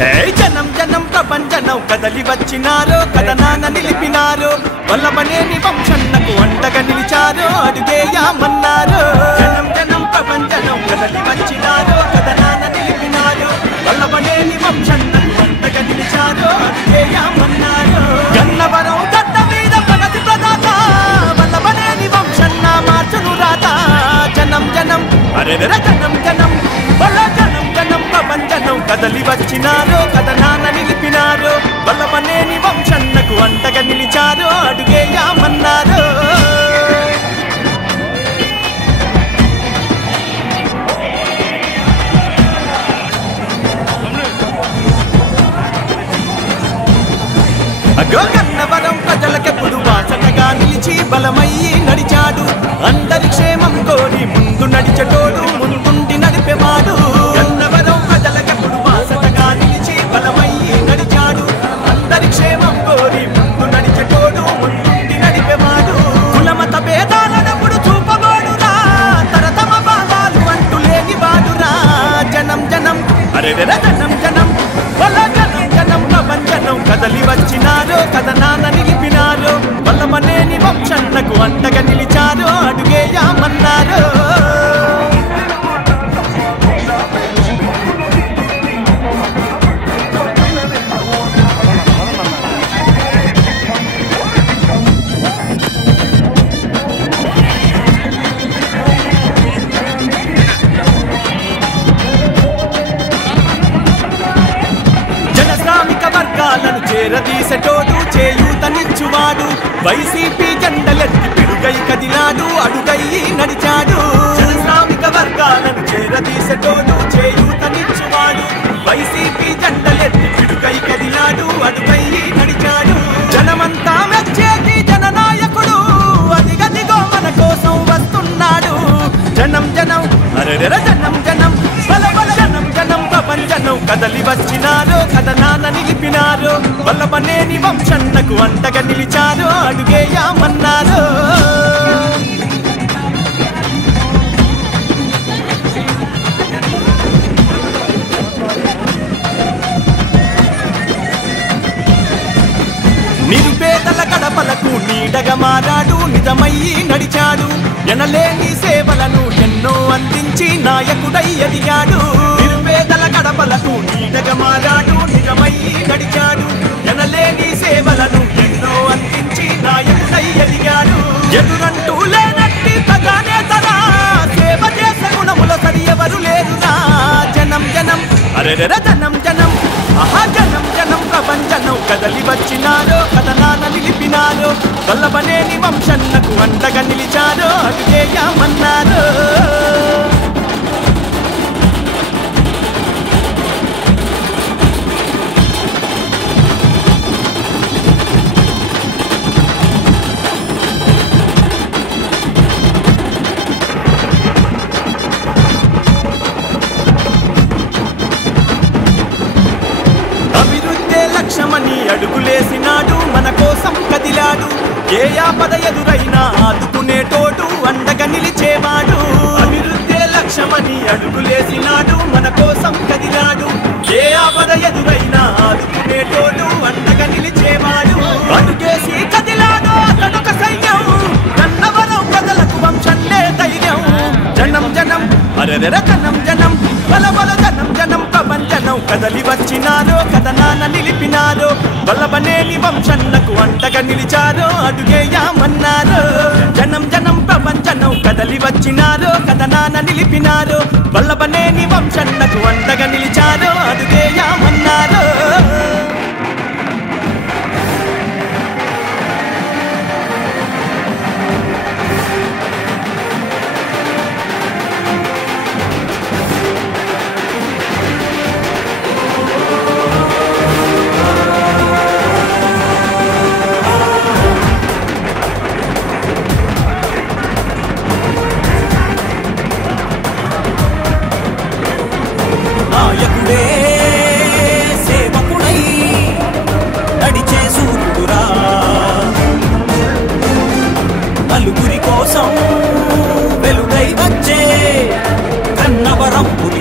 జనం జనం ప్రపంచనం కదలి వచ్చినారో కథనాన నిలిపినారో వల్లభనేని వంశన్నకు అండగా నిలిచారో అడుగేయామన్నారో జనం జనం ప్రపంచనం కదలి వచ్చినారో కథనాన నిలిపినారో వల్లభనేని వంశన్నకు అండగా నిలిచారో అడుగేయామన్నారో గన్నవరం గడ్డ మీద ప్రగతి ప్రదాత వల్లభనేని వంశన్న మార్చును రాత జనం జనం అరెరెర జనం జనం జనం జనం ప్రపంచనం కదలి వచ్చినారో కథనాన నిలిపినారో వల్లభనేని వంశన్నకు అండగా నిలిచారో అడుగేయామన్నారో అగో గన్నవరం ప్రజలకెప్పుడు బాసటగా నిలిచి బలమయ్యి నడిచాడు అందరి క్షేమం కోరి ముందు నడిచెటోడు ముందుండి నడిపేవాడు గన్నవరం ప్రజలకెప్పుడు బాసటగా నిలిచి బలమయ్యి నడిచాడు అందరి క్షేమం కోరి ముందు నడిచెటోడు ముందుండి నడిపేవాడు కులమత భేదాలనప్పుడు చూపబోడురా తరతమ భావాలు అంటూ లేనివాడురా జనం జనం అరెరెర జనం జనం జనం జనం ప్రపంచనం కదలి వచ్చినారో కథనాన నిలిపినారో వల్లభనేని వంశన్నకు అండగా నిలిచారో అడుగేయామన్నారో వర్గాలను చేరదీసెటోడు చేయూతనిచ్చువాడు వైసీపీ జెండలెత్తి పిడుగై కదిలాడు అడుగై నడిచాడు జనశ్రామిక వర్గాలను చేరదీసెటోడు చేయూతనిచ్చువాడు వైసీపీ జెండలెత్తి పిడుగై కదిలాడు అడుగై నడిచాడు జనమంతా మెచ్చేటి జననాయకుడు అదిగదిగో మన కోసం వస్తున్నాడు జనం జనం అరెరెర జనం జనం జనం జనం ప్రపంచనం కదలి వచ్చినారో కథనాన నిలిపినారో వల్లభనేని వంశన్నకు అండగా నిలిచారో అడుగేయామన్నారో నిరుపేదల గడపలకు నీడగా మారాడు నిజమయ్యి నడిచాడు ఎనలేని సేవలను ఎన్నో అందించి నాయకుడై ఎదిగాడు నిరుపేదల గడపలకు నీడగా మారాడు నిజమయ్యి నడిచాడు ఎనలేని సేవలను ఎన్నో అందించి నాయకుడై ఎదిగాడు ఎదురంటూ లేనట్టి ప్రజానేతరా సేవ చేసే గుణముల సరి ఎవరు లేరురా జనం జనం అరెరెర జనం జనం ఆహా జనం జనం ప్రపంచనం కదలి వచ్చినారో కథనాన నిలిపినారో వల్లభనేని వంశన్నకు అండగా నిలిచారో అడుగేయామన్నారో లక్ష్యమని అడుగులేసినాడు మన కోసం కదిలాడు ఏ ఆపద ఎదురైనా ఆదుకునేటోడు అండగా నిలిచేవాడు అభివృద్ధే లక్ష్యమని అడుగులేసినాడు మన కోసం కదిలాడు ఏ ఆపద ఎదురైనా ఆదుకునేటోడు అండగా నిలిచేవాడు అడుగేసి కదిలాడు అతడొక సైన్యం గన్నవరం ప్రజలకు వంశన్నే ధైర్యం జనం జనం అరెరెర జనం జనం బలబల జనం జనం ప్రపంచనం కదలి వచ్చినారో కథనాన నిలిపినారో వల్లభనేని వంశన్నకు అండగా నిలిచారో అడుగేయామన్నారో జనం జనం ప్రపంచనం కదలి వచ్చినారో కథనాన నిలిపినారో వల్లభనేని వంశన్నకు అండగా నిలిచారో అడుగేయామన్నారో సేవకుడై నడిచే సూర్యుడురా నలుగురి కోసం వెలుగై వచ్చే కన్నవరం పులి